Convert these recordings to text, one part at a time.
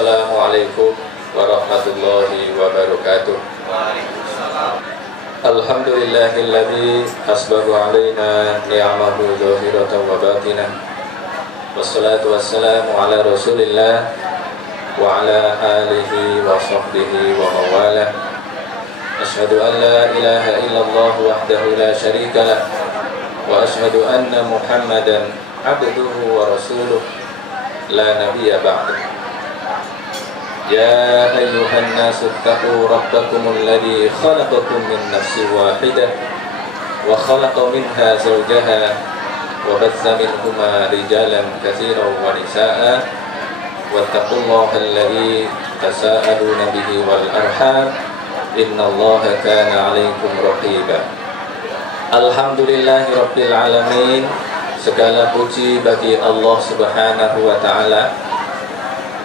Assalamualaikum warahmatullahi wabarakatuh. Alhamdulillahilladzi asbagha alaina ni'amahu zahiratan wa batinah. Wassalatu wassalamu ala Rasulillah wa ala alihi wa sahbihi wa mawalah. Asyhadu an la ilaha illallah wahdahu la syarika lah wa asyhadu anna Muhammadan abduhu wa rasuluh la nabiyya ba'du. Ya ayyuhan nasu ittaqu rabbakumul ladzi khalaqakum min nafsin wahidah wa khalaqa minha zawjaha wa batha minhuma rijalan katsiran wa nisaa'a wattaqullaha alladzi tasaaluna bihi wal arham innallaha kana 'alaikum raqiba. Alhamdulillahirabbil alamin. Segala puji bagi Allah Subhanahu wa taala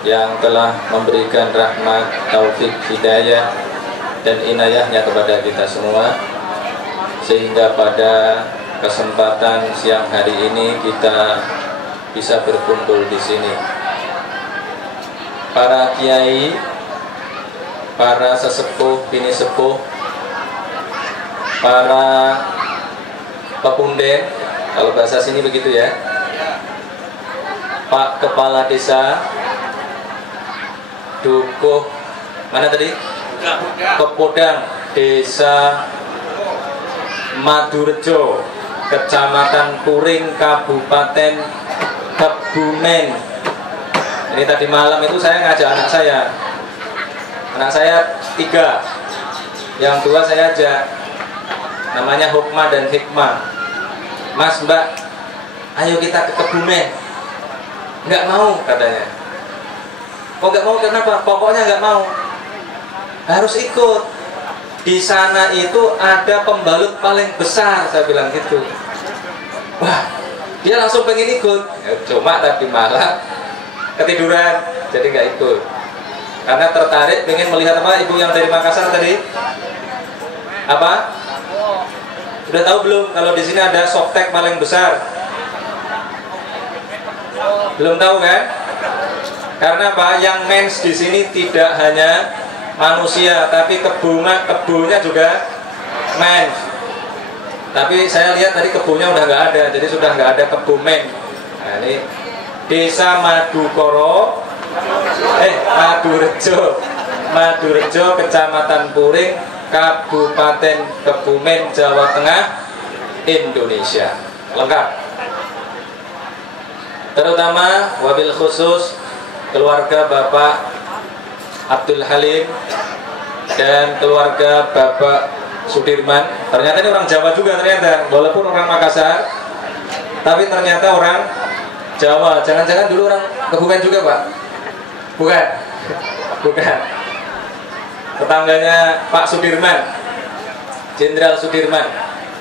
yang telah memberikan rahmat, taufik, hidayah dan inayahnya kepada kita semua, sehingga pada kesempatan siang hari ini kita bisa berkumpul di sini. Para kiai, para sesepuh, bini sepuh, para pepunden, kalau bahasa sini begitu ya, Pak Kepala Desa, Dukuh, mana tadi? Kepodang, Desa Madurejo, Kecamatan Puring, Kabupaten Kebumen. Ini tadi malam itu saya ngajak anak saya. Anak saya 3, yang 2 saya ajak. Namanya Hukmah dan Hikmah. Mas, Mbak, ayo kita ke Kebumen. Nggak mau katanya. Kok nggak mau? Kenapa? Pokoknya nggak mau. Harus ikut. Di sana itu ada pembalut paling besar, saya bilang gitu. Wah, dia langsung pengen ikut. Ya, cuma tadi malam ketiduran, jadi nggak ikut. Karena tertarik pengen melihat apa? Ibu yang dari Makassar tadi? Apa? Sudah tahu belum kalau di sini ada softtek paling besar? Belum tahu kan? Karena apa? Yang mens di sini tidak hanya manusia, tapi kebunnya juga mens. Tapi saya lihat tadi kebunnya udah nggak ada, jadi sudah nggak ada kebu men. Nah, ini Desa Madurejo, Kecamatan Puring, Kabupaten Kebumen, Jawa Tengah, Indonesia. Lengkap. Terutama wabil khusus keluarga Bapak Abdul Halim dan keluarga Bapak Sudirman. Ternyata ini orang Jawa juga ternyata, walaupun orang Makassar, tapi ternyata orang Jawa. Jangan-jangan dulu orang Kebumen juga, Pak? Bukan. Bukan. Tetangganya Pak Sudirman, Jenderal Sudirman.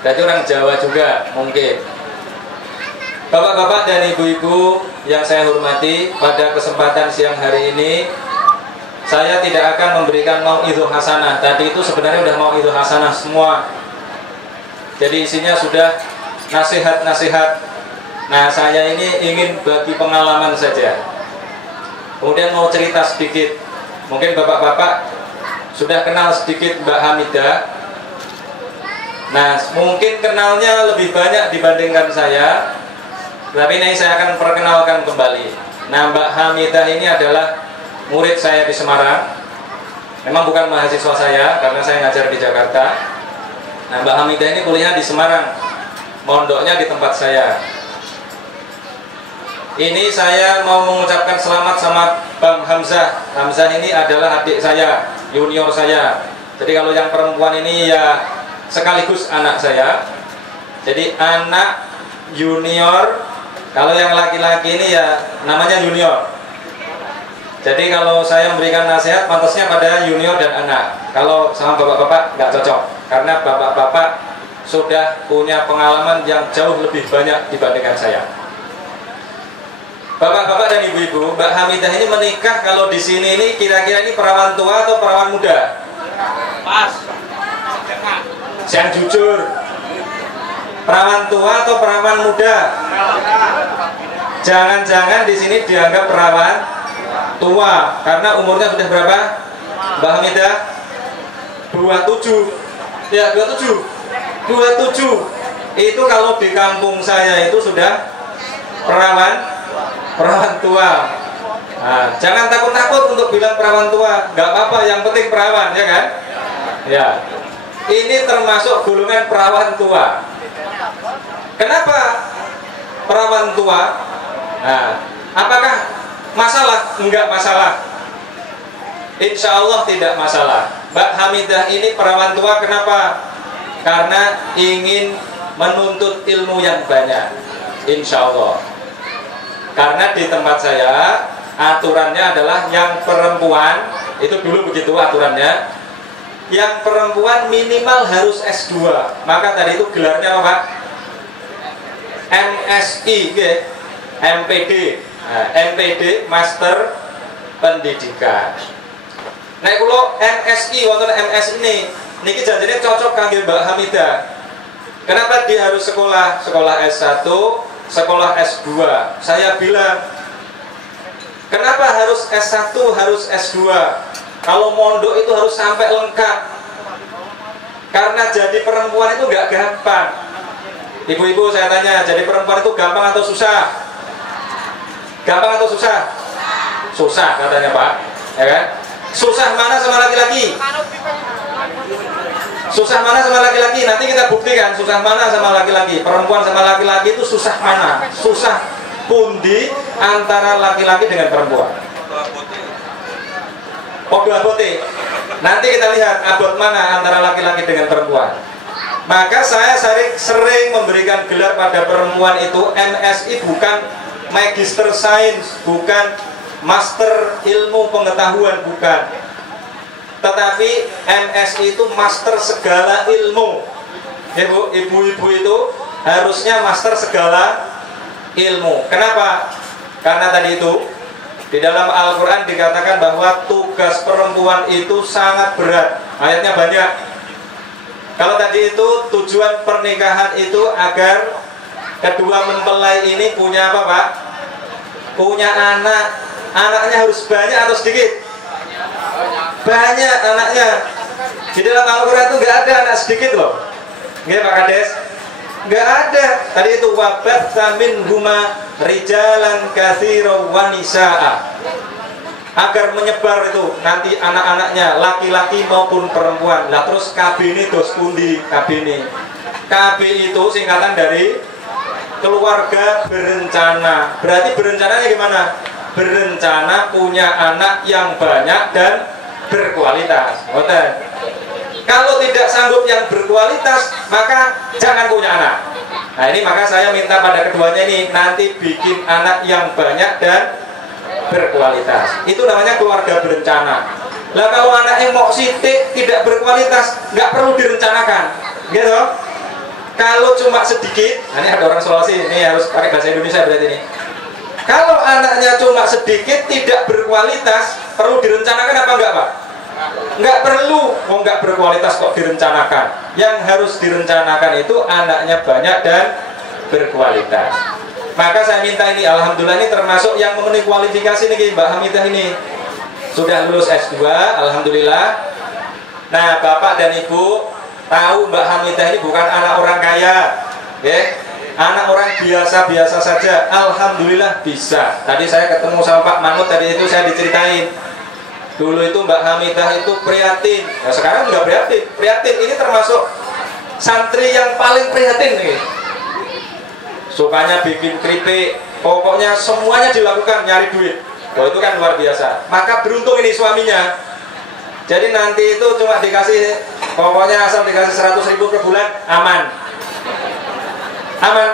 Berarti orang Jawa juga mungkin. Bapak-bapak dan ibu-ibu yang saya hormati, pada kesempatan siang hari ini saya tidak akan memberikan mau'idhah hasanah. Tadi itu sebenarnya udah mau'idhah hasanah semua. Jadi isinya sudah nasihat-nasihat. Nah, saya ini ingin bagi pengalaman saja. Kemudian mau cerita sedikit. Mungkin bapak-bapak sudah kenal sedikit Mbak Hamidah. Nah, mungkin kenalnya lebih banyak dibandingkan saya. Tapi ini saya akan perkenalkan kembali. Nah, Mbak Hamidah ini adalah murid saya di Semarang. Memang bukan mahasiswa saya, karena saya ngajar di Jakarta. Nah, Mbak Hamidah ini kuliah di Semarang. Mondoknya di tempat saya. Ini saya mau mengucapkan selamat sama Bang Hamzah. Hamzah ini adalah adik saya, junior saya. Jadi kalau yang perempuan ini ya sekaligus anak saya. Jadi anak junior. Kalau yang laki-laki ini ya namanya junior. Jadi kalau saya memberikan nasihat, pantasnya pada junior dan anak. Kalau sama bapak-bapak nggak cocok, karena bapak-bapak sudah punya pengalaman yang jauh lebih banyak dibandingkan saya. Bapak-bapak dan ibu-ibu, Mbak Hamidah ini menikah kalau di sini ini kira-kira ini perawan tua atau perawan muda? Pas. Yang jujur. Perawan tua atau perawan muda? Jangan-jangan di sini dianggap perawan tua. Karena umurnya sudah berapa Mbak Hamidah? 27. Ya 27. 27 itu kalau di kampung saya itu sudah perawan tua. Nah, jangan takut-takut untuk bilang perawan tua, nggak apa-apa, yang penting perawan, ya kan? Ya, ini termasuk golongan perawan tua. Kenapa perawan tua? Nah, apakah masalah? Enggak masalah. Insya Allah tidak masalah. Mbak Hamidah ini perawan tua, kenapa? Karena ingin menuntut ilmu yang banyak, insya Allah. Karena di tempat saya aturannya adalah yang perempuan itu dulu begitu aturannya. Yang perempuan minimal harus S2. Maka tadi itu gelarnya apa, Pak? MSI, MPD. Nah, MPD Master Pendidikan. Nah, kalau MSI wonten MS ini niki janjine cocok kangge Mbak Hamidah. Kenapa dia harus sekolah S1, sekolah S2? Saya bilang, kenapa harus S1, harus S2? Kalau mondok itu harus sampai lengkap. Karena jadi perempuan itu nggak gampang. Ibu-ibu saya tanya, jadi perempuan itu gampang atau susah? Gampang atau susah? Susah katanya Pak, ya kan? Susah mana sama laki-laki? Susah mana sama laki-laki? Nanti kita buktikan susah mana sama laki-laki. Perempuan sama laki-laki itu susah mana? Susah pundi antara laki-laki dengan perempuan? Podo abote. Nanti kita lihat abot mana antara laki-laki dengan perempuan. Maka saya sering memberikan gelar pada perempuan itu MSI, bukan Magister Sains, bukan Master Ilmu Pengetahuan, bukan. Tetapi MSI itu master segala ilmu. Ibu-ibu itu harusnya master segala ilmu. Kenapa? Karena tadi itu di dalam Al-Quran dikatakan bahwa tugas perempuan itu sangat berat. Ayatnya banyak. Kalau tadi itu tujuan pernikahan itu agar kedua mempelai ini punya apa, Pak? Punya anak. Anaknya harus banyak atau sedikit? Banyak anaknya. Di dalam Al-Quran itu nggak ada anak sedikit loh. Nggak Pak Kades? Nggak ada. Tadi itu wabatha minhuma rijalan katsiran wa nisaa. Agar menyebar itu nanti anak-anaknya laki-laki maupun perempuan. Lah terus KB ini dos pundi KB ini? KB itu singkatan dari keluarga berencana. Berarti berencananya gimana? Berencana punya anak yang banyak dan berkualitas. Betul. Kalau tidak sanggup yang berkualitas, maka jangan punya anak. Nah ini maka saya minta pada keduanya ini nanti bikin anak yang banyak dan berkualitas. Itu namanya keluarga berencana. Lah kalau anaknya mau sitik tidak berkualitas, nggak perlu direncanakan, gitu. Kalau cuma sedikit, nah ini ada orang Sulawesi, ini harus pakai bahasa Indonesia berarti ini. Kalau anaknya cuma sedikit tidak berkualitas, perlu direncanakan apa enggak, Pak? Enggak perlu. Oh, enggak berkualitas kok direncanakan. Yang harus direncanakan itu anaknya banyak dan berkualitas. Maka saya minta ini, alhamdulillah ini termasuk yang memenuhi kualifikasi nih Mbak Hamidah ini. Sudah lulus S2, alhamdulillah. Nah, Bapak dan Ibu tahu Mbak Hamidah ini bukan anak orang kaya, ya. Anak orang biasa-biasa saja, alhamdulillah bisa. Tadi saya ketemu sama Pak Manut, tadi itu saya diceritain. Dulu itu Mbak Hamidah itu prihatin. Nah sekarang nggak prihatin. Prihatin ini termasuk santri yang paling prihatin nih. Sukanya bikin keripik, pokoknya semuanya dilakukan nyari duit. Wah itu kan luar biasa. Maka beruntung ini suaminya. Jadi nanti itu cuma dikasih, pokoknya asal dikasih 100.000 per bulan, aman. Aman.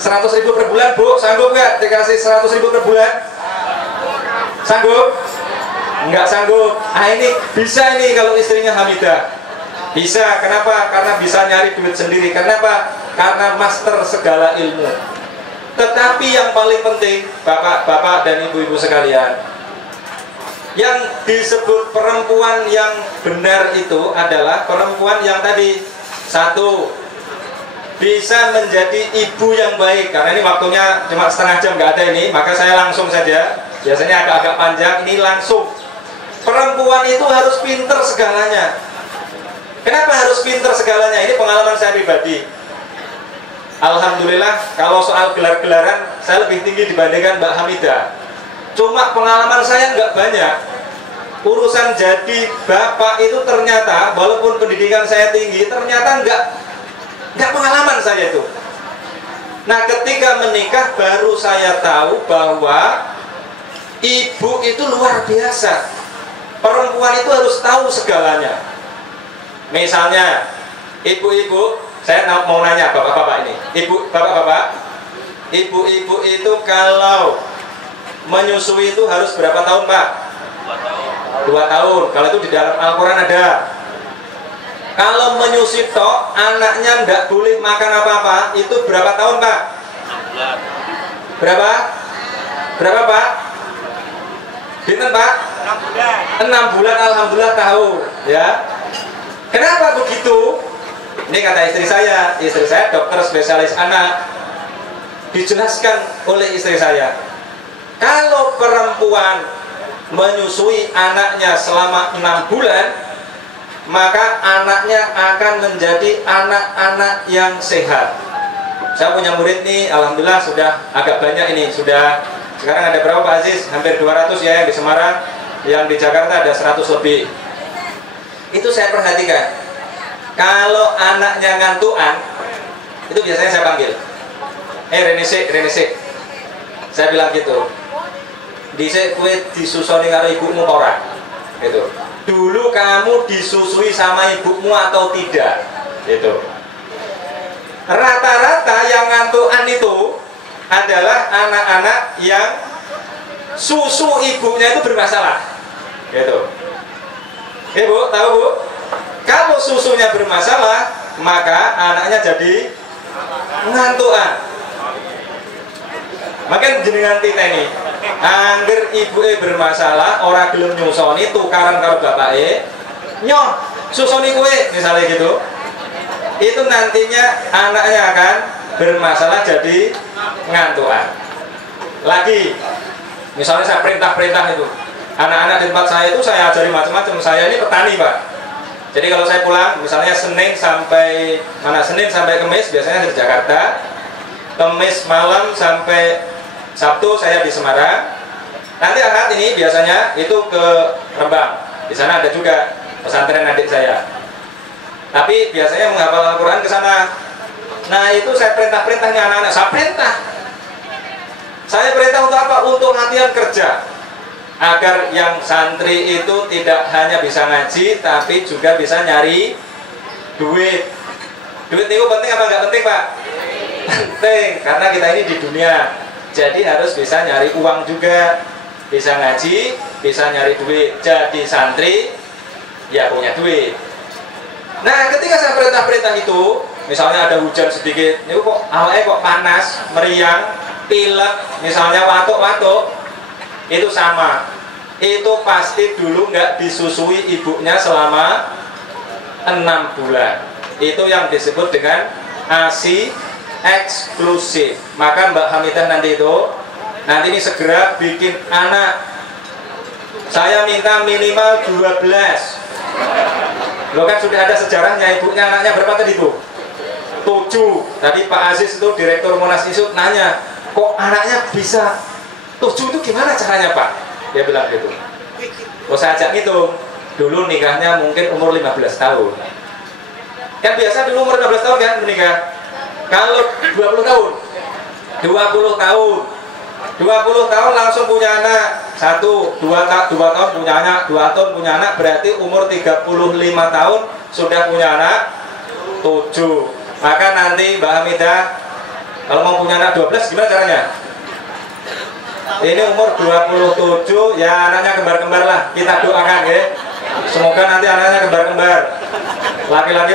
100.000 per bulan, Bu, sanggup nggak dikasih 100.000 per bulan? Sanggup? Nggak sanggup. Ah ini bisa ini kalau istrinya Hamidah. Bisa, kenapa? Karena bisa nyari duit sendiri. Kenapa? Karena master segala ilmu. Tetapi yang paling penting, bapak-bapak dan ibu-ibu sekalian, yang disebut perempuan yang benar itu adalah perempuan yang tadi, satu, bisa menjadi ibu yang baik. Karena ini waktunya cuma setengah jam, nggak ada ini, maka saya langsung saja. biasanya agak-agak panjang, ini langsung. Perempuan itu harus pinter segalanya. Kenapa harus pinter segalanya? Ini pengalaman saya pribadi. Alhamdulillah, kalau soal gelar-gelaran saya lebih tinggi dibandingkan Mbak Hamidah. Cuma pengalaman saya nggak banyak. Urusan jadi bapak itu ternyata, walaupun pendidikan saya tinggi, ternyata nggak pengalaman saya itu. Nah, ketika menikah baru saya tahu bahwa ibu itu luar biasa. Perempuan itu harus tahu segalanya. Misalnya, ibu-ibu, saya mau nanya bapak-bapak ini, bapak-bapak, ibu-ibu itu kalau menyusui itu harus berapa tahun, Pak? 2 tahun. Kalau itu di dalam Al-Quran ada. Kalau menyusui tok, anaknya tidak boleh makan apa-apa, itu berapa tahun, Pak? 6 bulan. Berapa? Berapa, Pak? Binten, Pak? 6 bulan. 6 bulan, alhamdulillah tahu, ya. Kenapa begitu? Ini kata istri saya dokter spesialis anak. Dijelaskan oleh istri saya, kalau perempuan menyusui anaknya selama 6 bulan, maka anaknya akan menjadi anak-anak yang sehat. Saya punya murid nih, alhamdulillah sudah agak banyak ini, sudah sekarang ada berapa Pak Aziz? Hampir 200 ya yang di Semarang, yang di Jakarta ada 100 lebih. Itu saya perhatikan, kalau anaknya ngantuan, itu biasanya saya panggil, Renesik, saya bilang gitu, dhisik kue disusoni karo ibumu ora? Gitu. Dulu kamu disusui sama ibumu atau tidak? Gitu. Rata-rata yang ngantuan itu adalah anak-anak yang susu ibunya itu bermasalah. Gitu. Bu, tahu Bu? Kalau susunya bermasalah, maka anaknya jadi ngantuan. Makin jenengan titeni, angger ibuke bermasalah, ora gelem nyusoni, tukaran karo bapake, nyoh susoni kowe, misalnya gitu. Itu nantinya anaknya akan bermasalah jadi ngantuan. Lagi, misalnya saya perintah-perintah itu, anak-anak di tempat saya itu saya ajari macam-macam. Saya ini petani, Pak. Jadi kalau saya pulang, misalnya Senin sampai Kamis, biasanya di Jakarta. Kamis malam sampai Sabtu saya di Semarang. Nanti Ahad ini biasanya itu ke Rembang. Di sana ada juga pesantren adik saya. Tapi biasanya menghafal Al-Quran ke sana. Nah itu saya perintahnya anak-anak. Saya perintah untuk apa? Untuk latihan kerja. Agar yang santri itu tidak hanya bisa ngaji, tapi juga bisa nyari duit. Duit itu penting apa nggak penting, Pak? Penting, karena kita ini di dunia. Jadi harus bisa nyari uang juga, bisa ngaji, bisa nyari duit. Jadi santri ya punya duit. Nah ketika saya perintah itu, misalnya ada hujan sedikit, ini kok awalnya kok panas, meriang, pilek, misalnya watuk-watuk, itu sama. Itu pasti dulu nggak disusui ibunya selama 6 bulan. Itu yang disebut dengan ASI eksklusif. Maka Mbak Hamidah nanti ini segera bikin anak. Saya minta minimal 12. Loh kan sudah ada sejarahnya, ibunya anaknya berapa tadi tuh? 7. Tadi Pak Aziz itu Direktur Monas Isud nanya, kok anaknya bisa 7 itu gimana caranya Pak? Dia bilang gitu. Saya ajak ngitung. Dulu nikahnya mungkin umur 15 tahun. Kan biasa dulu umur 15 tahun kan menikah. Kalau 20 tahun 20 tahun langsung punya anak 1, 2 tahun punya anak 2 tahun punya anak, berarti umur 35 tahun sudah punya anak 7. Maka nanti Mbak Hamidah kalau mau punya anak 12 gimana caranya? Ini umur 27 ya, anaknya kembar-kembar lah, kita doakan ya. Semoga nanti anaknya kembar-kembar, laki-laki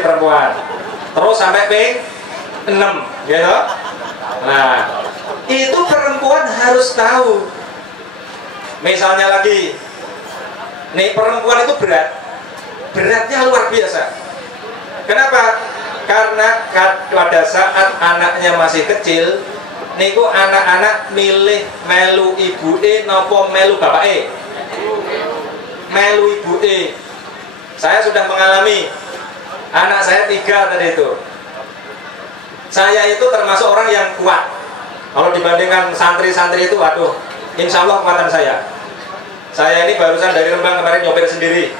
perempuan, terus sampai P6 gitu. Nah itu perempuan harus tahu. Misalnya lagi nih, perempuan itu beratnya luar biasa. Kenapa? Karena pada saat anaknya masih kecil niku anak-anak milih melu ibuke napa melu bapake? Melu ibuke. Saya sudah mengalami, anak saya 3 tadi itu. Saya itu termasuk orang yang kuat. Kalau dibandingkan santri-santri itu, waduh, insya Allah kekuatan saya. Saya ini barusan dari Rembang kemarin nyopir sendiri.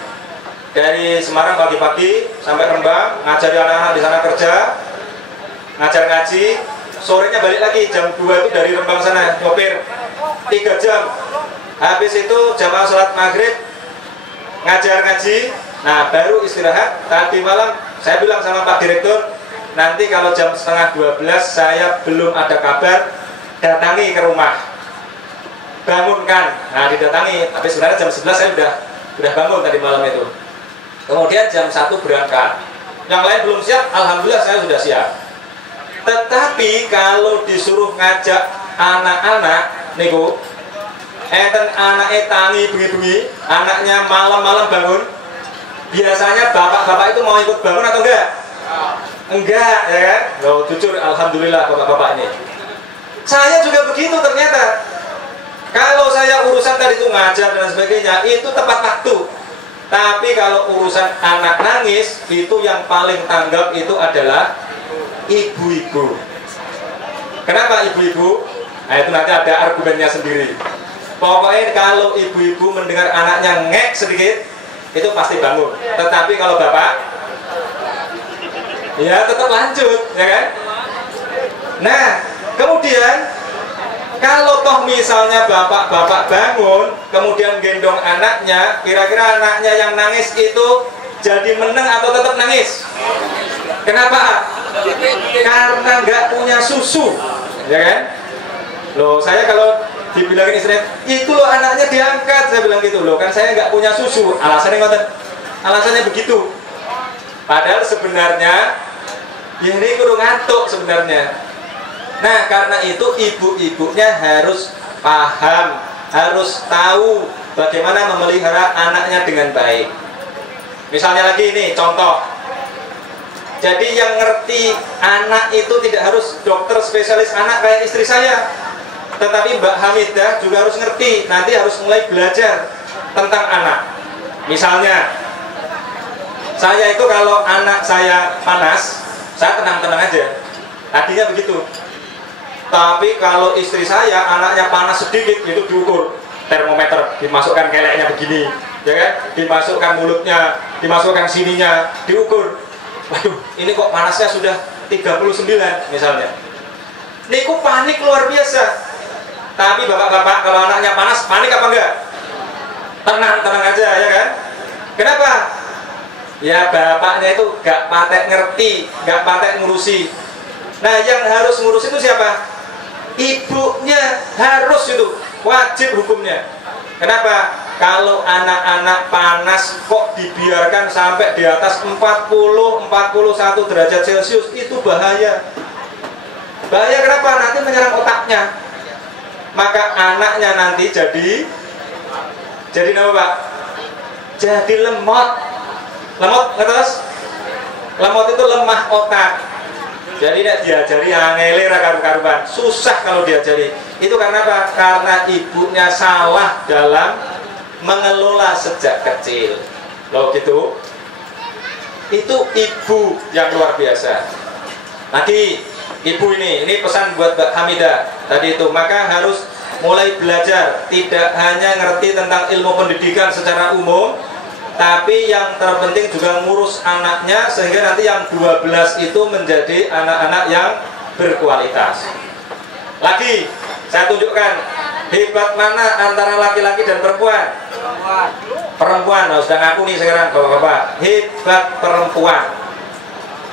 Dari Semarang pagi-pagi sampai Rembang, ngajari anak-anak di sana kerja, ngajar ngaji. Sorenya balik lagi, jam 2 itu dari Rembang sana, nyopir 3 jam. Habis itu jamaah sholat maghrib, ngajar ngaji. Nah, baru istirahat. Tadi malam saya bilang sama Pak Direktur, nanti kalau jam setengah 12 saya belum ada kabar, datangi ke rumah, bangunkan. Nah, didatangi, tapi sebenarnya jam 11 saya udah bangun tadi malam itu. Kemudian jam 1 berangkat. Yang lain belum siap, alhamdulillah saya sudah siap. Tetapi kalau disuruh ngajak anak-anak niku, enten anaknya tangi bengi-bengi, anaknya malam-malam bangun. Biasanya bapak-bapak itu mau ikut bangun atau enggak? Enggak, ya kan? Loh, jujur alhamdulillah bapak-bapak ini. Saya juga begitu ternyata. Kalau saya urusan tadi itu ngajar dan sebagainya, itu tepat waktu. Tapi kalau urusan anak nangis, itu yang paling tanggap itu adalah ibu-ibu. Kenapa ibu-ibu? Nah, itu nanti ada argumennya sendiri. Pokoknya kalau ibu-ibu mendengar anaknya ngek sedikit, itu pasti bangun. Tetapi kalau bapak, ya tetap lanjut, ya kan? Nah, kemudian kalau toh misalnya bapak-bapak bangun, kemudian gendong anaknya, kira-kira anaknya yang nangis itu jadi meneng atau tetap nangis? Kenapa? Karena nggak punya susu, ya kan? Loh, saya kalau dibilangin istrinya, itu loh anaknya diangkat, saya bilang gitu loh, kan saya nggak punya susu. Alasannya begitu. Padahal sebenarnya ya ini kudu ngantuk sebenarnya. Nah, karena itu ibu-ibunya harus paham, harus tahu bagaimana memelihara anaknya dengan baik. Misalnya lagi ini contoh. Jadi yang ngerti anak itu tidak harus dokter spesialis anak kayak istri saya. Tetapi Mbak Hamidah juga harus ngerti, nanti harus mulai belajar tentang anak. Misalnya, saya itu kalau anak saya panas, saya tenang-tenang aja. Tadinya begitu. Tapi kalau istri saya anaknya panas sedikit, itu diukur termometer, dimasukkan keleknya begini, ya kan? Dimasukkan mulutnya, dimasukkan sininya, diukur. Waduh, ini kok panasnya sudah 39 misalnya. Niku panik luar biasa. Tapi bapak-bapak kalau anaknya panas, panik apa enggak? Tenang aja, ya kan? Kenapa? Ya bapaknya itu gak patek ngerti, gak patek ngurusi. Nah, yang harus ngurus itu siapa? Ibunya harus itu, wajib hukumnya. Kenapa? Kalau anak-anak panas kok dibiarkan sampai di atas 40-41 derajat Celcius, itu bahaya. Bahaya kenapa? Nanti menyerang otaknya. Maka anaknya nanti jadi apa Pak? Jadi lemot. Lemot, ngertos? Lemot itu lemah otak. Jadi tidak diajari angele karu-karuan, susah kalau diajari. Itu karena apa? Karena ibunya salah dalam mengelola sejak kecil. Loh gitu. Itu ibu yang luar biasa. Lagi ibu ini pesan buat Mbak Hamidah tadi itu, maka harus mulai belajar, tidak hanya ngerti tentang ilmu pendidikan secara umum, tapi yang terpenting juga ngurus anaknya sehingga nanti yang 12 itu menjadi anak-anak yang berkualitas. Lagi saya tunjukkan hebat mana antara laki-laki dan perempuan. Perempuan, nah, sudah ngaku nih sekarang bapak-bapak, hebat perempuan.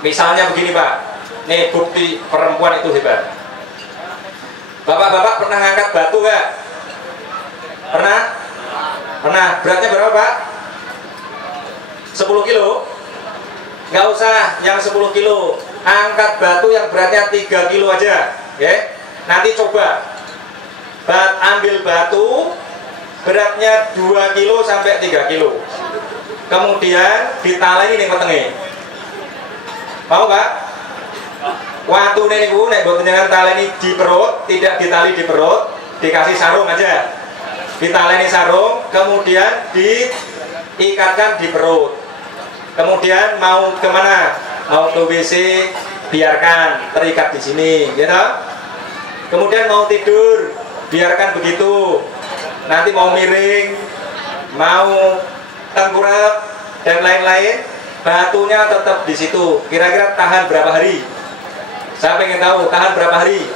Misalnya begini Pak, nih bukti perempuan itu hebat. Bapak-bapak pernah ngangkat batu nggak? Pernah? Pernah. Beratnya berapa Pak? 10 kilo? Nggak usah yang 10 kilo, angkat batu yang beratnya 3 kilo aja, oke? Nanti coba ambil batu beratnya 2 kilo sampai 3 kilo, kemudian ditaleni nih petenge. Mau Pak? Watune niku nek mboten jangan taleni di perut, tidak ditali di perut, dikasih sarung aja. Ditaleni sarung, kemudian diikatkan di perut. Kemudian mau kemana? Mau ke WC, biarkan terikat di sini, gitu. Kemudian mau tidur, biarkan begitu. Nanti mau miring, mau tengkurap dan lain-lain, batunya tetap di situ. Kira-kira tahan berapa hari? Saya pengen tahu tahan berapa hari?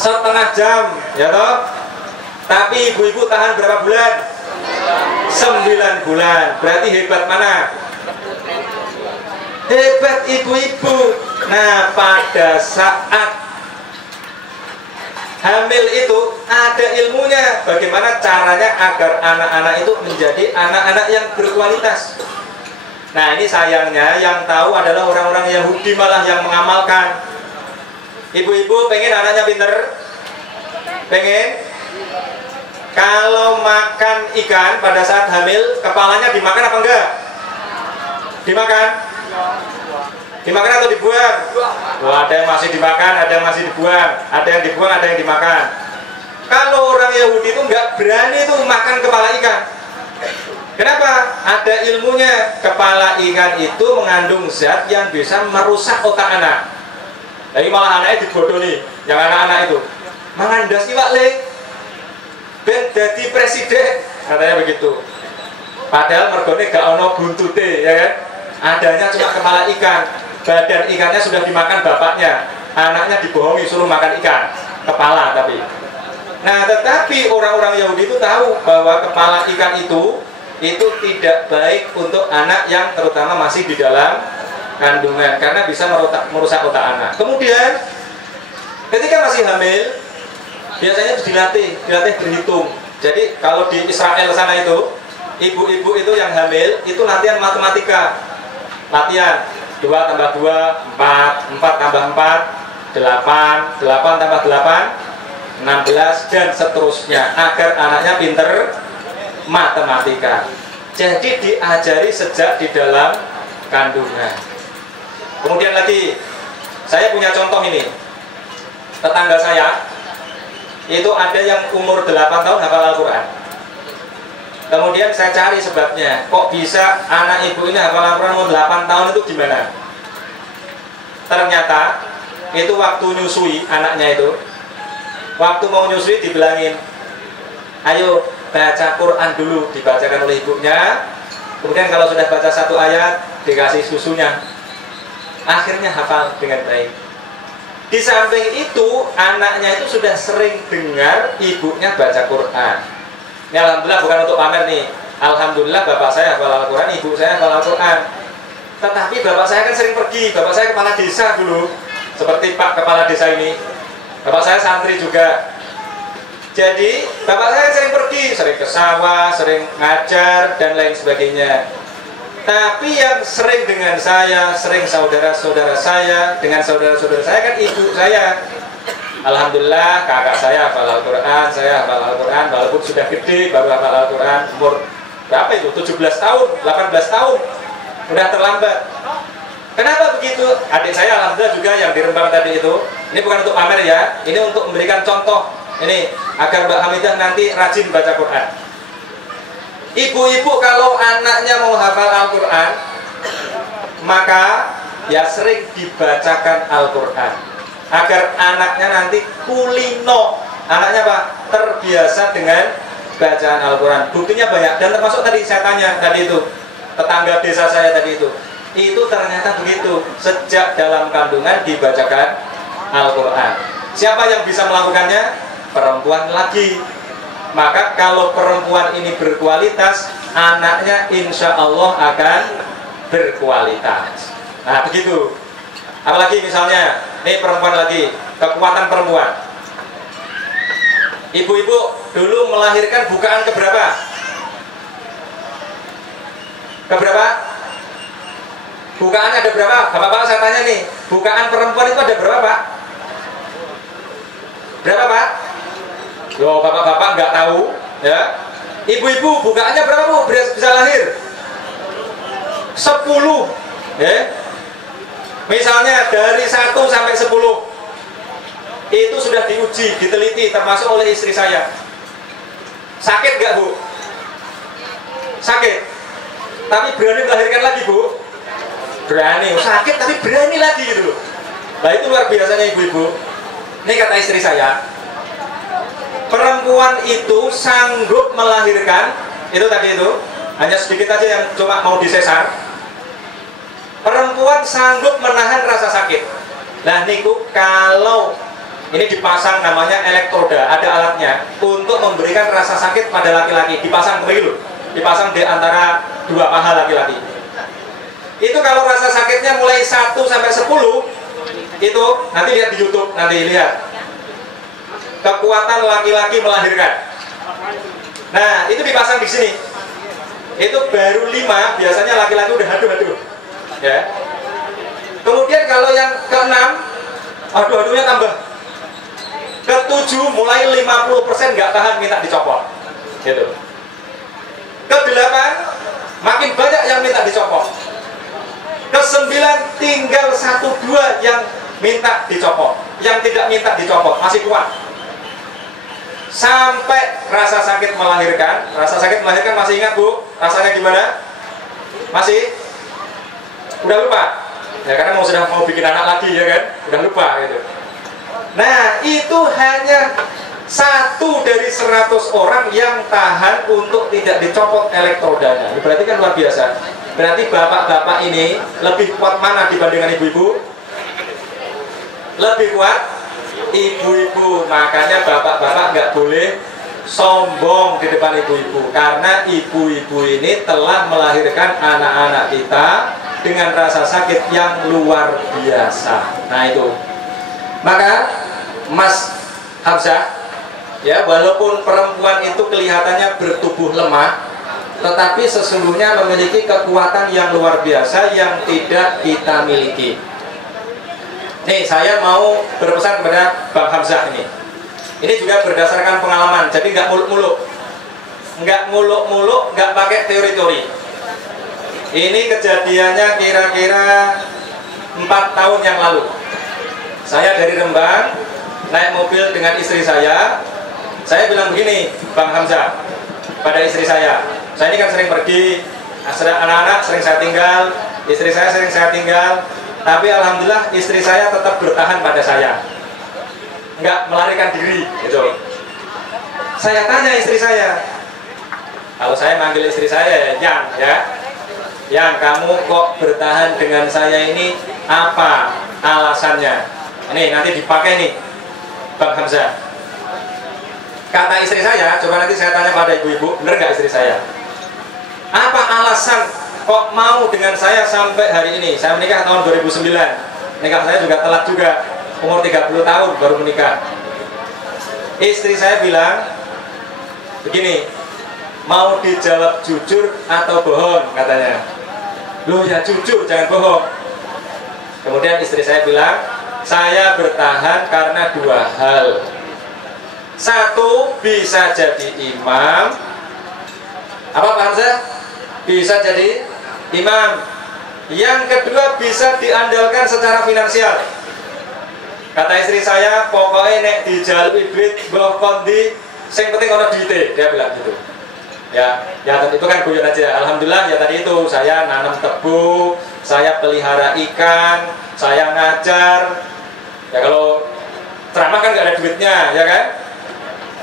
Setengah jam, ya toh? Tapi ibu-ibu tahan berapa bulan? 9 bulan. Berarti hebat mana? Hebat ibu-ibu. Nah, pada saat hamil itu ada ilmunya. Bagaimana caranya agar anak-anak itu menjadi anak-anak yang berkualitas. Nah, ini sayangnya yang tahu adalah orang-orang Yahudi malah yang mengamalkan. Ibu-ibu pengen anaknya pinter? Pengen? Kalau makan ikan pada saat hamil, kepalanya dimakan apa enggak? Dimakan? Dimakan atau dibuang? Oh, ada yang masih dimakan, ada yang masih dibuang. Ada yang dibuang, ada yang dimakan. Kalau orang Yahudi itu enggak berani tuh makan kepala ikan. Kenapa? Ada ilmunya. Kepala ikan itu mengandung zat yang bisa merusak otak anak. Jadi malah anaknya dibodohi. Yang anak-anak itu mangandas iwak le ben jadi presiden, katanya begitu. Padahal mergone gak ono buntute, ya kan? Adanya cuma kepala ikan. Badan ikannya sudah dimakan bapaknya. Anaknya dibohongi suruh makan ikan, kepala tapi. Nah, tetapi orang-orang Yahudi itu tahu bahwa kepala ikan itu tidak baik untuk anak yang terutama masih di dalam kandungan karena bisa merusak otak anak. Kemudian ketika masih hamil biasanya harus dilatih berhitung. Jadi kalau di Israel sana itu ibu-ibu itu yang hamil itu latihan matematika. Latihan 2 tambah 2 4, 4 tambah 4 8, 8 tambah 8 16 dan seterusnya agar anaknya pinter matematika. Jadi diajari sejak di dalam kandungan. Kemudian lagi, saya punya contoh ini. Tetangga saya itu ada yang umur 8 tahun hafal Al-Quran. Kemudian saya cari sebabnya, kok bisa anak ibu ini hafal Al-Quran umur 8 tahun itu gimana? Ternyata itu waktu nyusui anaknya itu, waktu mau nyusui dibilangin, ayo baca Quran dulu, dibacakan oleh ibunya. Kemudian kalau sudah baca satu ayat dikasih susunya. Akhirnya hafal dengan baik. Di samping itu anaknya itu sudah sering dengar ibunya baca Quran. Ini alhamdulillah bukan untuk pamer nih. Alhamdulillah bapak saya hafal Al-Quran, ibu saya hafal Al-Quran. Tetapi bapak saya kan sering pergi. Bapak saya kepala desa dulu, seperti Pak Kepala Desa ini. Bapak saya santri juga. Jadi bapak saya sering pergi, sering ke sawah, sering ngajar dan lain sebagainya. Tapi yang sering dengan saya, sering saudara-saudara saya, dengan saudara-saudara saya kan ibu saya. Alhamdulillah kakak saya hafal Al-Quran, saya hafal Al-Quran walaupun sudah gede baru hafal Al-Quran umur berapa itu? 17 tahun, 18 tahun. Udah terlambat. Kenapa begitu? Adik saya alhamdulillah juga yang di Rembang tadi itu. Ini bukan untuk pamer ya, ini untuk memberikan contoh. Ini agar Mbak Hamidah nanti rajin baca Quran. Ibu-ibu kalau anaknya mau hafal Al-Quran, maka ya sering dibacakan Al-Quran agar anaknya nanti kulino. Anaknya apa? Terbiasa dengan bacaan Al-Quran. Buktinya banyak dan termasuk tadi saya tanya tadi itu tetangga desa saya tadi itu ternyata begitu. Sejak dalam kandungan dibacakan Al-Quran. Siapa yang bisa melakukannya? Perempuan lagi. Maka kalau perempuan ini berkualitas, anaknya insya Allah akan berkualitas. Nah begitu. Apalagi misalnya, ini perempuan lagi, kekuatan perempuan. Ibu-ibu dulu melahirkan bukaan keberapa? Keberapa? Bukaan ada berapa? Bapak-bapak saya tanya nih, bukaan perempuan itu ada berapa Pak? Berapa Pak? Loh bapak-bapak nggak tahu ya. Ibu-ibu bukaannya berapa Bu? Bisa lahir 10 ya. Misalnya dari 1 sampai 10 itu sudah diuji, diteliti, termasuk oleh istri saya. Sakit gak Bu? Sakit. Tapi berani melahirkan lagi Bu? Berani. Sakit tapi berani lagi gitu loh. Nah itu luar biasanya ibu-ibu. Ini kata istri saya, perempuan itu sanggup melahirkan, itu tadi itu, hanya sedikit aja yang cuma mau disesar. Perempuan sanggup menahan rasa sakit. Nah niku kalau ini dipasang namanya elektroda, ada alatnya untuk memberikan rasa sakit pada laki-laki. Dipasang begitu, dipasang di antara dua paha laki-laki. Itu kalau rasa sakitnya mulai 1 sampai 10, itu nanti lihat di YouTube, nanti lihat kekuatan laki-laki melahirkan. Nah itu dipasang di sini. Itu baru 5, biasanya laki-laki udah aduh-aduh. Ya. Kemudian kalau yang ke-6, aduh-aduhnya tambah. Ke-7 mulai 50% nggak tahan, minta dicopot. Gitu. Ke-8 makin banyak yang minta dicopot. Ke-9 tinggal 1-2 yang minta dicopot. Yang tidak minta dicopot masih kuat. Sampai rasa sakit melahirkan. Rasa sakit melahirkan masih ingat Bu? Rasanya gimana? Masih? Udah lupa? Ya karena sudah mau bikin anak lagi ya kan? Udah lupa gitu. Nah itu hanya 1 dari 100 orang yang tahan untuk tidak dicopot elektrodanya. Berarti kan luar biasa. Berarti bapak-bapak ini lebih kuat mana dibandingkan ibu-ibu? Lebih kuat ibu-ibu. Makanya bapak-bapak nggak boleh sombong di depan ibu-ibu, karena ibu-ibu ini telah melahirkan anak-anak kita dengan rasa sakit yang luar biasa. Nah itu. Maka Mas Hamzah, ya walaupun perempuan itu kelihatannya bertubuh lemah, tetapi sesungguhnya memiliki kekuatan yang luar biasa yang tidak kita miliki. Nih saya mau berpesan kepada Bang Hamzah ini. Ini juga berdasarkan pengalaman, jadi nggak muluk-muluk, nggak pakai teori-teori. Ini kejadiannya kira-kira 4 tahun yang lalu. Saya dari Rembang naik mobil dengan istri saya. Saya bilang begini, Bang Hamzah, pada istri saya ini kan sering pergi, anak-anak sering saya tinggal, istri saya sering saya tinggal, tapi alhamdulillah istri saya tetap bertahan pada saya, nggak melarikan diri gitu. Saya tanya istri saya, kalau saya manggil istri saya yang kamu kok bertahan dengan saya ini, apa alasannya? Ini nanti dipakai nih Bang Hamzah. Kata istri saya, coba nanti saya tanya pada ibu-ibu, bener nggak istri saya? Apa alasan kok mau dengan saya sampai hari ini? Saya menikah tahun 2009. Nikah saya juga telat juga, umur 30 tahun baru menikah. Istri saya bilang begini, mau dijawab jujur atau bohong katanya. Loh ya jujur, jangan bohong. Kemudian istri saya bilang, saya bertahan karena 2 hal. 1, bisa jadi imam. Apa Pak Hamzah? Bisa jadi imam. Yang kedua, bisa diandalkan secara finansial. Kata istri saya, pokoknya nek dijalui duit mbah kondi, sing penting ono duite, dia bilang gitu. Ya itu kan guyon aja. Alhamdulillah ya tadi itu saya nanam tebu, saya pelihara ikan, saya ngajar. Ya kalau ceramah kan nggak ada duitnya, ya kan?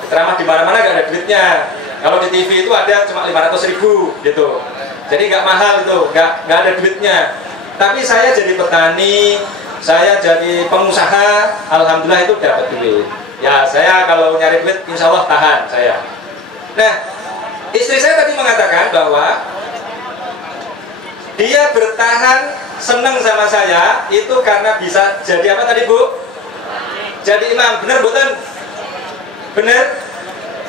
Ceramah di mana-mana nggak ada duitnya. Kalau di TV itu ada cuma 500.000 gitu. Jadi nggak mahal itu, nggak ada duitnya. Tapi saya jadi petani, saya jadi pengusaha, alhamdulillah itu dapat duit. Ya saya kalau nyari duit, insya Allah tahan saya. Nah, istri saya tadi mengatakan bahwa dia bertahan seneng sama saya itu karena bisa jadi apa tadi Bu? Jadi imam, bener bukan? Bener?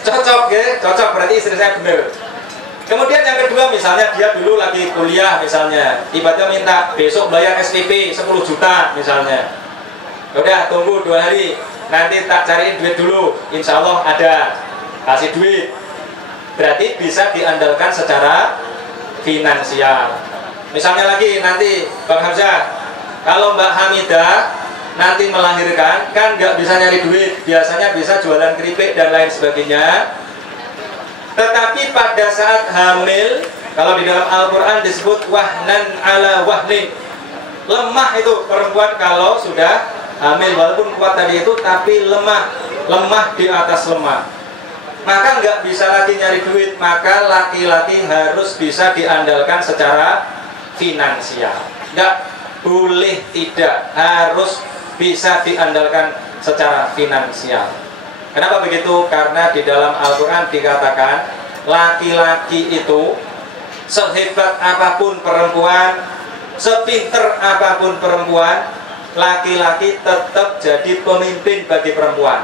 Cocok ya? Cocok, berarti istri saya bener. Kemudian yang kedua, misalnya dia dulu lagi kuliah misalnya, tiba-tiba minta besok bayar SPP 10 juta misalnya. Udah tunggu 2 hari, nanti tak cariin duit dulu, insya Allah ada, kasih duit. Berarti bisa diandalkan secara finansial. Misalnya lagi nanti Bang Hamzah, Kalau Mbak Hamidah nanti melahirkan, kan nggak bisa nyari duit, biasanya bisa jualan keripik dan lain sebagainya. Tetapi pada saat hamil, kalau di dalam Al-Quran disebut wahnan ala wahnin, lemah itu perempuan kalau sudah hamil, walaupun kuat tadi itu, tapi lemah di atas lemah. Maka nggak bisa lagi nyari duit, maka laki-laki harus bisa diandalkan secara finansial. Nggak boleh tidak, harus bisa diandalkan secara finansial. Kenapa begitu? Karena di dalam Al-Quran dikatakan laki-laki itu sehebat apapun perempuan, sepinter apapun perempuan, laki-laki tetap jadi pemimpin bagi perempuan.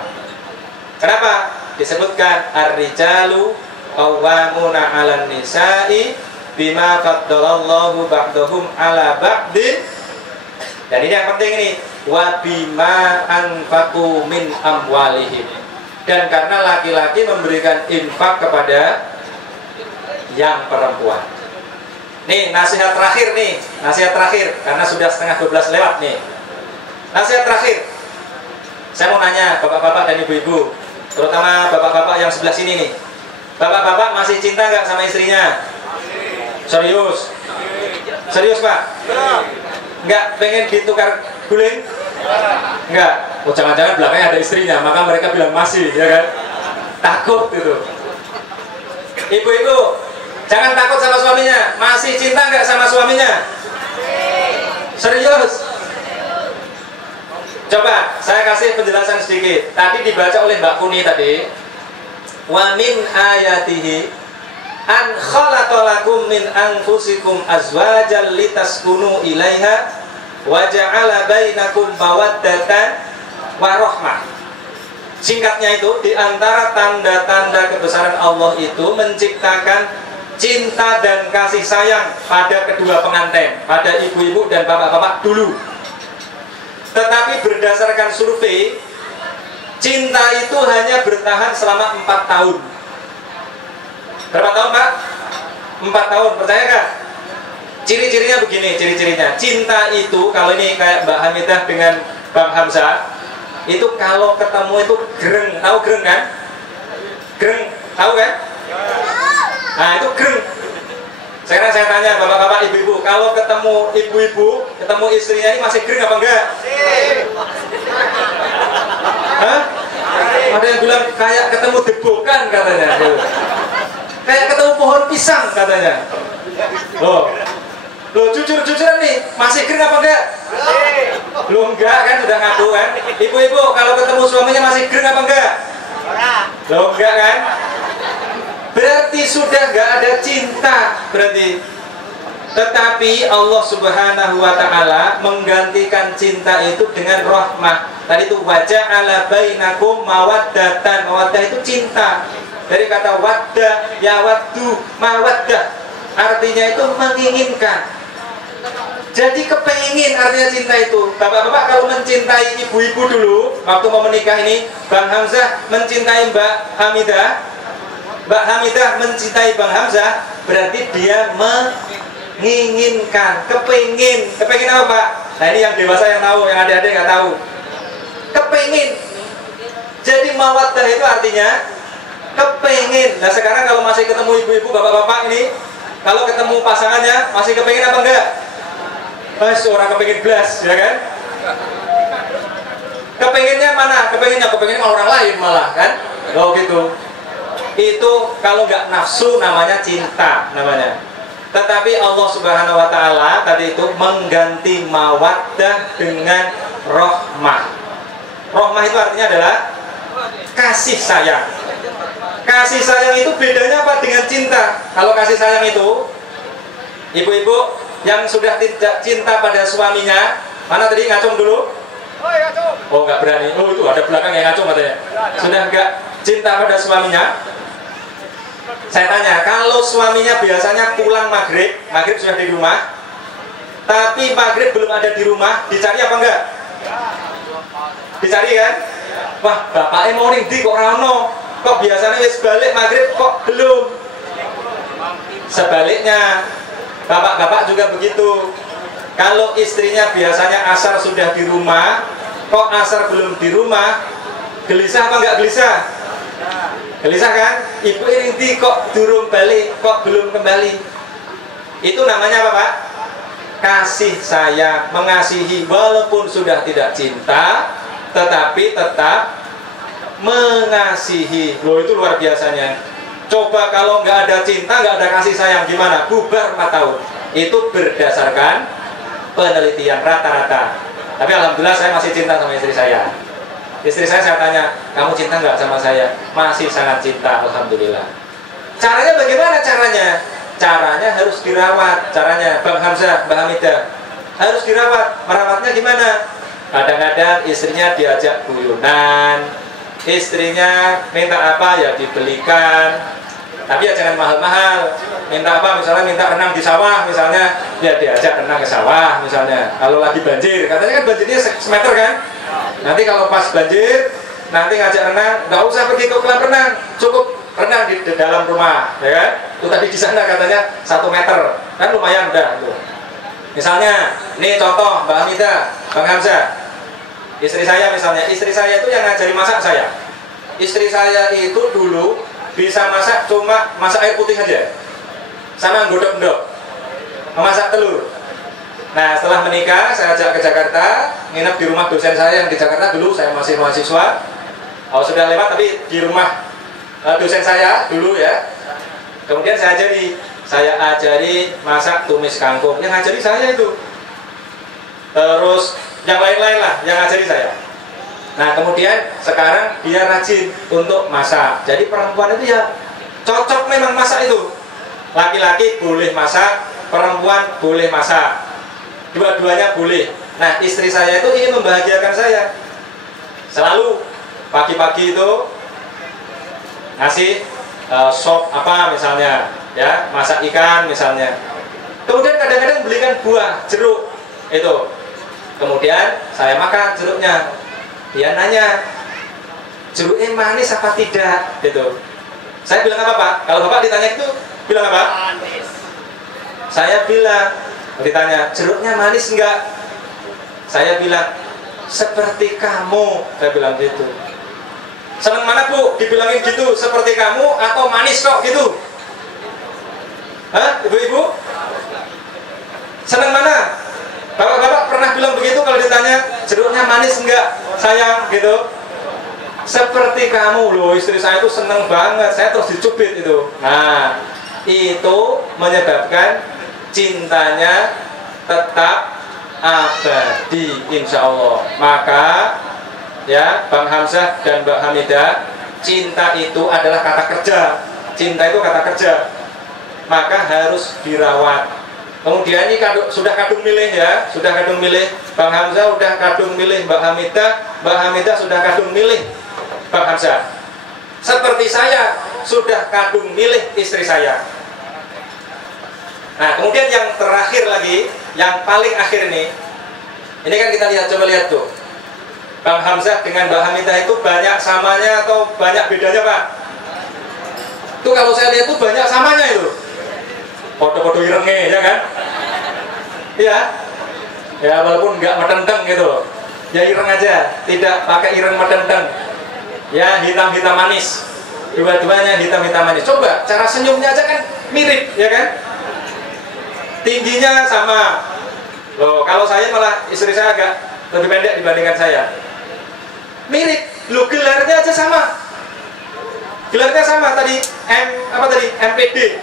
Kenapa? Disebutkan ar-rijalu qawwamuna 'alan nisa'i bima faddalallahu ba'dahum 'ala ba'din. Dan ini yang penting ini, wa bima anfaqu min amwalihim. Dan karena laki-laki memberikan infak kepada yang perempuan. Nih nasihat terakhir karena sudah setengah 12 lewat nih. Nasihat terakhir. Saya mau nanya bapak-bapak dan ibu-ibu, terutama bapak-bapak yang sebelah sini nih. Bapak-bapak masih cinta nggak sama istrinya? Serius? Serius Pak? Nggak pengen ditukar guling? Nggak. Oh jangan-jangan belakangnya ada istrinya, maka mereka bilang masih, ya kan? Takut gitu. Ibu-ibu, jangan takut sama suaminya. Masih cinta nggak sama suaminya? Serius? Coba saya kasih penjelasan sedikit. Tadi dibaca oleh Mbak Kuni tadi. Wa min ayatihi an khalaqalakum min anfusikum azwajan litaskunu ilaiha wa ja'ala bainakum mawaddatan wa rahmah. Singkatnya itu, di antara tanda-tanda kebesaran Allah itu menciptakan cinta dan kasih sayang pada kedua pengantin, pada ibu-ibu dan bapak-bapak dulu. Tetapi berdasarkan survei, cinta itu hanya bertahan selama 4 tahun. Berapa tahun Pak? 4 tahun, percaya gak? Ciri-cirinya begini, ciri-cirinya. Cinta itu, kalau ini kayak Mbak Hamidah dengan Bang Hamzah, itu kalau ketemu itu greng, tahu greng kan? Greng, tahu kan? Nah itu greng. Sekarang saya tanya bapak-bapak, ibu-ibu, kalau ketemu ibu-ibu, ketemu istrinya ini masih greng apa enggak? Hah? Ada yang bilang kayak ketemu debokan katanya. Kayak ketemu pohon pisang katanya. Loh jujur-jujuran nih, masih green apa enggak? Loh enggak kan, sudah ngaku kan? Ibu-ibu kalau ketemu suaminya masih green apa enggak? Loh enggak kan? Berarti sudah enggak ada cinta berarti. Tetapi Allah Subhanahu wa ta'ala menggantikan cinta itu dengan rahmah. Tadi itu waja'ala bainakum mawaddatan. Mawaddah itu cinta. Dari kata wadda, ya waddu, mawaddah. Artinya itu menginginkan. Jadi kepengin artinya cinta itu. Bapak-bapak kalau mencintai ibu-ibu dulu, waktu mau menikah ini, Bang Hamzah mencintai Mbak Hamidah, Mbak Hamidah mencintai Bang Hamzah, berarti dia menginginkan, kepengin apa Pak? Nah ini yang dewasa yang tahu, yang adik-adik nggak tahu. Kepengin. Jadi mawaddah itu artinya kepengin. Nah sekarang kalau masih ketemu ibu-ibu, bapak-bapak ini, kalau ketemu pasangannya masih kepengin apa enggak? Orang kepengin blas, ya kan? Kepenginnya mana? Kepenginnya orang lain malah kan? Oh gitu. Itu kalau nggak nafsu namanya cinta namanya. Tetapi Allah Subhanahu wa ta'ala tadi itu mengganti mawaddah dengan rahmah. Rahmah itu artinya adalah kasih sayang. Kasih sayang itu bedanya apa dengan cinta? Kalau kasih sayang itu, ibu-ibu yang sudah tidak cinta pada suaminya, mana tadi ngacung dulu? Oh nggak berani. Oh itu ada belakang yang ngacung katanya. Sudah nggak cinta pada suaminya? Saya tanya, kalau suaminya biasanya pulang maghrib sudah di rumah, tapi maghrib belum ada di rumah, dicari apa enggak? Dicari kan? Wah, bapaknya mau ning di kok rano? Kok biasanya wis balik maghrib kok belum? Sebaliknya, bapak-bapak juga begitu. Kalau istrinya biasanya asar sudah di rumah, kok asar belum di rumah, gelisah apa enggak gelisah? Gelisah kan? Ibu ini kok durung balik, kok belum kembali. Itu namanya apa, Pak? Kasih sayang, mengasihi walaupun sudah tidak cinta, tetapi tetap mengasihi. Loh, itu luar biasanya. Coba kalau nggak ada cinta, nggak ada kasih sayang, gimana? Bubar 4 tahun. Itu berdasarkan penelitian rata-rata. Tapi alhamdulillah saya masih cinta sama istri saya. Istri saya tanya, kamu cinta nggak sama saya? Masih sangat cinta, alhamdulillah. Caranya bagaimana caranya? Caranya harus dirawat. Caranya, Bang Hamzah, Mbak Hamidah, harus dirawat. Merawatnya gimana? Kadang-kadang istrinya diajak guyonan, istrinya minta apa ya dibelikan. Tapi ya jangan mahal-mahal. Minta apa? Misalnya minta renang di sawah, misalnya, ya diajak renang ke sawah, misalnya. Kalau lagi banjir, katanya kan banjirnya semeter kan? Nanti kalau pas banjir, nanti ngajak renang, nggak usah pergi ke kolam renang, cukup renang di dalam rumah, ya kan? Itu tadi di sana katanya 1 meter, kan lumayan udah. Gitu. Misalnya, ini contoh Mbak Hamidah, Bang Hamzah, istri saya misalnya, istri saya itu yang ngajari masak saya. Istri saya itu dulu bisa masak cuma masak air putih aja, sama nggodok-nggodok, memasak telur. Nah, setelah menikah saya ajak ke Jakarta, nginep di rumah dosen saya yang di Jakarta dulu, saya masih mahasiswa. Oh, sudah lewat tapi di rumah dosen saya dulu ya. Kemudian saya ajari masak tumis kangkung, yang ngajari saya itu. Terus yang lain-lain lah yang ngajari saya. Nah, kemudian sekarang dia rajin untuk masak. Jadi perempuan itu ya cocok memang masak itu. Laki-laki boleh masak, perempuan boleh masak. Dua-duanya boleh. Nah, istri saya itu ingin membahagiakan saya. Selalu pagi-pagi itu ngasih sop apa misalnya, ya, masak ikan misalnya. Kemudian kadang-kadang belikan buah jeruk itu. Kemudian saya makan jeruknya. Dia nanya, jeruknya manis apa tidak? Gitu. Saya bilang apa, Pak? Kalau Bapak ditanya itu bilang apa? Manis. Saya bilang, ditanya, jeruknya manis enggak? Saya bilang, seperti kamu. Saya bilang gitu. Senang mana, Bu? Dibilangin gitu, seperti kamu atau manis kok gitu? Hah, Ibu-ibu? Senang mana? Bapak-bapak pernah bilang begitu kalau ditanya, jeruknya manis enggak, sayang, gitu? Seperti kamu. Loh, istri saya itu seneng banget, saya terus dicubit itu. Nah, itu menyebabkan cintanya tetap abadi, insya Allah. Maka ya, Bang Hamzah dan Mbak Hamidah, cinta itu adalah kata kerja. Cinta itu kata kerja, maka harus dirawat. Kemudian ini sudah kadung milih ya, sudah kadung milih. Bang Hamzah sudah kadung milih Mbak Hamidah sudah kadung milih Bang Hamzah. Seperti saya sudah kadung milih istri saya. Nah, kemudian yang terakhir lagi, yang paling akhir ini kan kita lihat, coba lihat tuh. Bang Hamzah dengan Mbak Hamidah itu banyak samanya atau banyak bedanya, Pak? Itu kalau saya lihat tuh banyak samanya itu. Foto-foto irenge, ya kan? Iya. Ya, walaupun nggak metenteng gitu. Ya ireng aja, tidak pakai ireng metenteng. Ya, hitam-hitam manis. Dua-duanya hitam-hitam manis. Coba, cara senyumnya aja kan mirip, ya kan? Tingginya sama. Loh, kalau saya malah istri saya agak lebih pendek dibandingkan saya. Mirip. Loh, gelarnya aja sama. Gelarnya sama tadi MPD.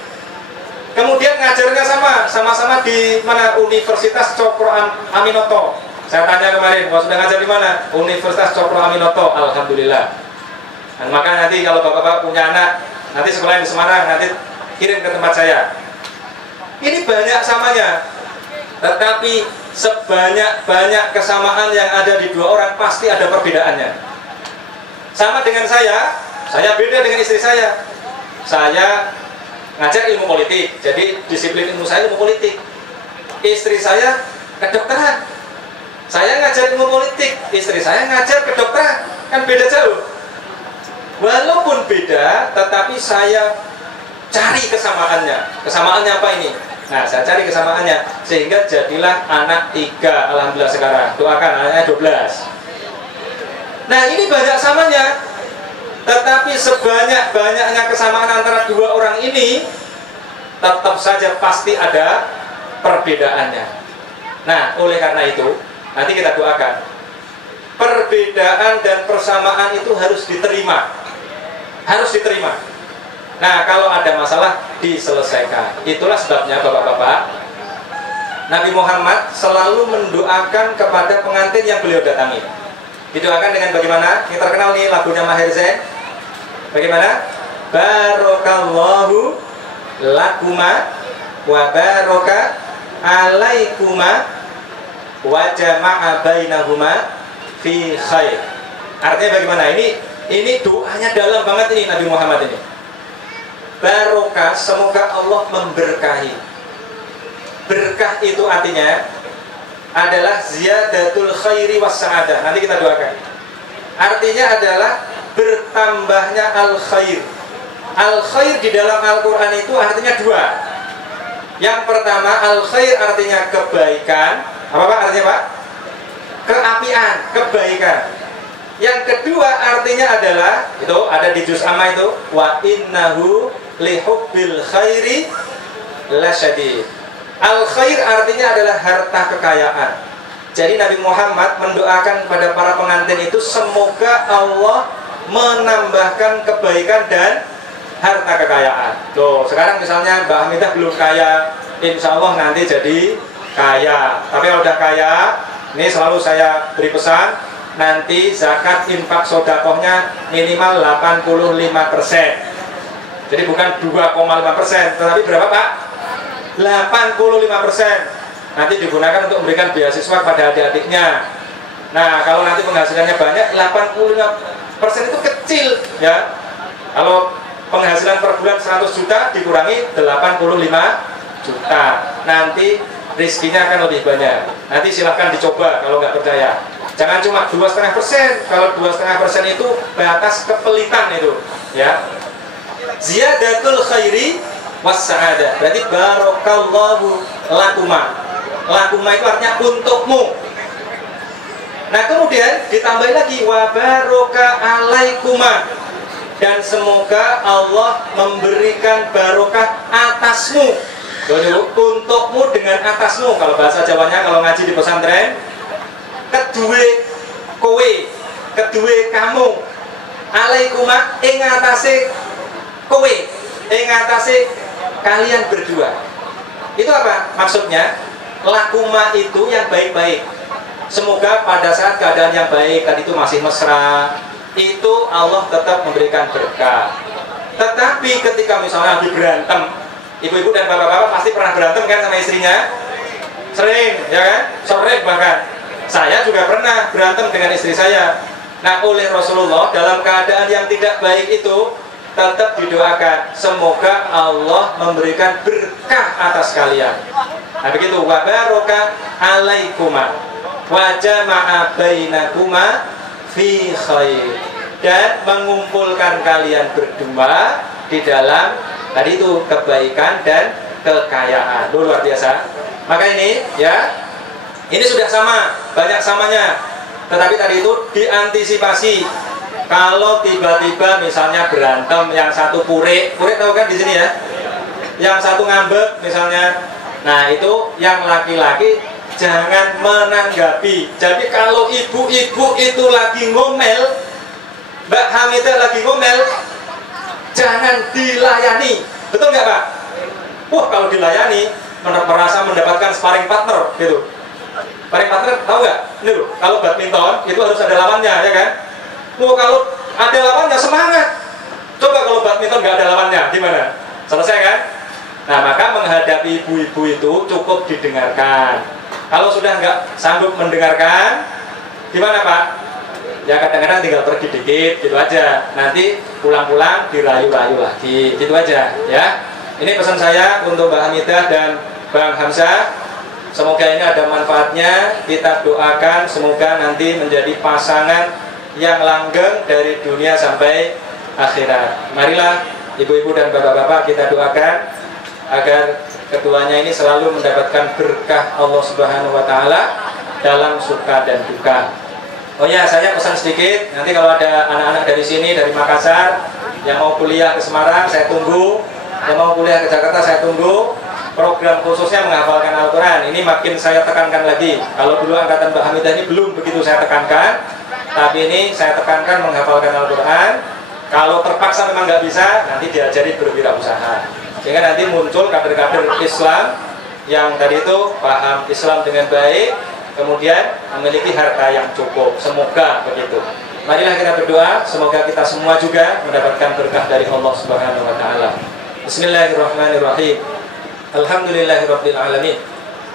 Kemudian ngajarnya sama-sama di mana? Universitas Cokro Aminoto. Saya tanya kemarin, sudah ngajar di mana? Universitas Cokro Aminoto, alhamdulillah. Dan maka nanti kalau bapak-bapak punya anak, nanti sekolah di Semarang, nanti kirim ke tempat saya. Ini banyak samanya, tetapi sebanyak-banyak kesamaan yang ada di dua orang pasti ada perbedaannya. Sama dengan saya beda dengan istri saya. Saya ngajar ilmu politik, jadi disiplin ilmu saya ilmu politik. Istri saya kedokteran, saya ngajar ilmu politik, istri saya ngajar kedokteran, kan beda jauh. Walaupun beda, tetapi saya cari kesamaannya. Kesamaannya apa ini? Nah, saya cari kesamaannya sehingga jadilah anak 3. Alhamdulillah sekarang. Doakan anaknya 12. Nah, ini banyak samanya. Tetapi sebanyak-banyaknya kesamaan antara dua orang ini, tetap saja pasti ada perbedaannya. Nah, oleh karena itu, nanti kita doakan. Perbedaan dan persamaan itu harus diterima. Harus diterima. Nah, kalau ada masalah, diselesaikan. Itulah sebabnya Bapak-bapak, Nabi Muhammad selalu mendoakan kepada pengantin yang beliau datangi. Didoakan dengan bagaimana? Kita terkenal nih lagunya Maher Zain. Bagaimana? Barokallahu lakuma wa baraka alaikuma wa jama'a bainahuma fi khair. Artinya bagaimana? Ini doanya dalam banget ini Nabi Muhammad ini. Barokah, semoga Allah memberkahi. Berkah itu artinya adalah ziyadatul khairi was sa'adah. Nanti kita doakan. Artinya adalah bertambahnya al-khair. Al-khair di dalam Al-Quran itu artinya 2. Yang pertama, al-khair artinya kebaikan. Apa Pak artinya Pak? Keapian, kebaikan. Yang kedua artinya adalah, itu ada di juz amma itu, wa innahu lihubbil khairi lasyadid. Al-khair artinya adalah harta kekayaan. Jadi Nabi Muhammad mendoakan kepada para pengantin itu semoga Allah menambahkan kebaikan dan harta kekayaan. Tuh, sekarang misalnya Mbak Hamidah belum kaya, insya Allah nanti jadi kaya. Tapi kalau udah kaya, ini selalu saya beri pesan, nanti zakat infak sodakohnya minimal 85%. Jadi bukan 2,5%, tetapi berapa Pak? 85%. Nanti digunakan untuk memberikan beasiswa pada adik-adiknya. Nah, kalau nanti penghasilannya banyak, 85% itu kecil ya. Kalau penghasilan per bulan 100 juta dikurangi 85 juta, nanti rizkinya akan lebih banyak. Nanti silahkan dicoba kalau nggak percaya. Jangan cuma 2,5%. Kalau 2,5% itu batas kepelitan itu ya. Ziyadatul khairi was sa'adah. Berarti barokallahu lakuma. Lakuma itu artinya untukmu. Nah, kemudian ditambahin lagi wa baraka alaikuma, dan semoga Allah memberikan barokah atasmu. Untukmu dengan atasmu. Kalau bahasa Jawanya, kalau ngaji di pesantren, kedue kowe, kedue kamu, alaikuma ing atase kowe, ing atase kalian berdua. Itu apa maksudnya? Lakuma itu yang baik-baik. Semoga pada saat keadaan yang baik, tadi itu masih mesra, itu Allah tetap memberikan berkah. Tetapi ketika misalnya lagi berantem, ibu-ibu dan bapak-bapak pasti pernah berantem kan sama istrinya? Sering, ya kan? Sering bahkan. Saya juga pernah berantem dengan istri saya. Nah, oleh Rasulullah dalam keadaan yang tidak baik itu tetap didoakan semoga Allah memberikan berkah atas kalian. Nah, begitu, wa baraka alaikuma wa jama'a bainakuma fi khair, dan mengumpulkan kalian berdua di dalam tadi itu kebaikan dan kekayaan. Luar biasa. Maka ini ya, ini sudah sama, banyak samanya. Tetapi tadi itu diantisipasi. Kalau tiba-tiba misalnya berantem, yang satu pure tahu kan di sini ya, yang satu ngambek misalnya. Nah, itu yang laki-laki jangan menanggapi. Jadi kalau ibu-ibu itu lagi ngomel, Mbak Hamidah lagi ngomel, jangan dilayani. Betul nggak Pak? Wah, kalau dilayani merasa mendapatkan sparring partner gitu. Sparring partner tahu nggak? Ini loh, kalau badminton itu harus ada lawannya, ya kan? Kalau ada lawannya semangat. Coba kalau badminton nggak ada lawannya, gimana? Selesai kan? Nah, maka menghadapi ibu-ibu itu cukup didengarkan. Kalau sudah nggak sanggup mendengarkan, gimana Pak? Ya kadang-kadang tinggal pergi dikit, gitu aja. Nanti pulang-pulang dirayu-rayu lagi, gitu aja. Ya. Ini pesan saya untuk Mbak Hamidah dan Bang Hamzah. Semoga ini ada manfaatnya. Kita doakan semoga nanti menjadi pasangan yang langgeng dari dunia sampai akhirat. Marilah ibu-ibu dan bapak-bapak kita doakan agar keduanya ini selalu mendapatkan berkah Allah Subhanahu wa taala dalam suka dan duka. Oh ya, saya pesan sedikit, nanti kalau ada anak-anak dari sini, dari Makassar yang mau kuliah ke Semarang, saya tunggu. Yang mau kuliah ke Jakarta, saya tunggu. Program khususnya menghafalkan Al-Quran, ini makin saya tekankan lagi. Kalau dulu angkatan Mbak Hamidah ini belum begitu saya tekankan, tapi ini saya tekankan menghafalkan Al-Quran. Kalau terpaksa memang nggak bisa, nanti diajari berwirausaha, sehingga nanti muncul kader-kader Islam yang tadi itu paham Islam dengan baik, kemudian memiliki harta yang cukup. Semoga begitu. Marilah kita berdoa, semoga kita semua juga mendapatkan berkah dari Allah Subhanahu wa taala. Bismillahirrahmanirrahim. Alhamdulillahirabbil alamin.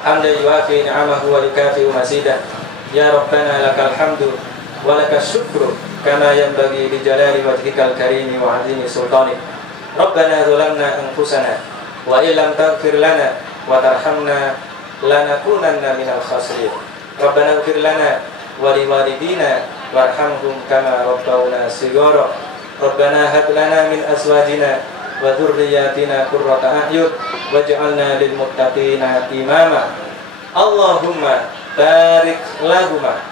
Hamdan yuwafi ni'amahu wa yukafi'u mazidah. Ya Rabbana lakal hamdu wa lakas syukru kama yanbaghi li jalali wajhikal karimi wa 'azimi sultanik. Rabbana zalamna anfusana wa illam taghfir lana wa tarhamna lanakunanna minal khasirin. Rabbana ighfir lana wa liwalidina warhamhum kama rabbawna shighara. Rabbana hab lana min azwajina wa dzurriyyatina qurrata a'yun waj'alna lil muttaqina imama. Allahumma barik lahuma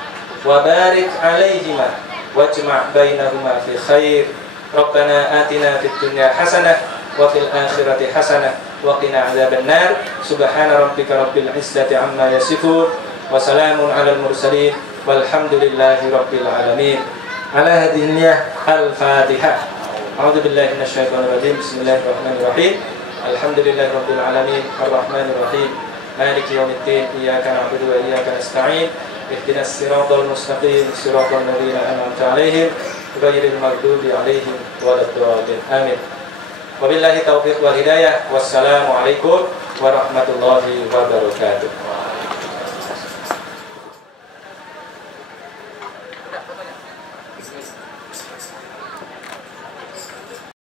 wa barik alaihima wajma' bainahuma fi khair. Rabbana atina fid dunya hasanah wa fil akhirati hasanah wa qina adzabannar. Subhana rabbika rabbil izzati amma yasifun wa salamun alal mursalin walhamdulillahi rabbil alamin. Ala hadhihi niyyah al-Fatihah. A'udzu billahi minasyaitonir rajim. Bismillahirrahmanirrahim. Alhamdulillahirabbil alamin arrahmanir rahim maliki yaumiddin iyyaka na'budu wa iyyaka nasta'in ihdinas siratal mustaqim siratal ladzina an'amta 'alaihim ghairil maghdubi 'alaihim waladdallin. Amin. Wabillahi taufiq wal hidayah. Wassalamu alaikum warahmatullahi wabarakatuh.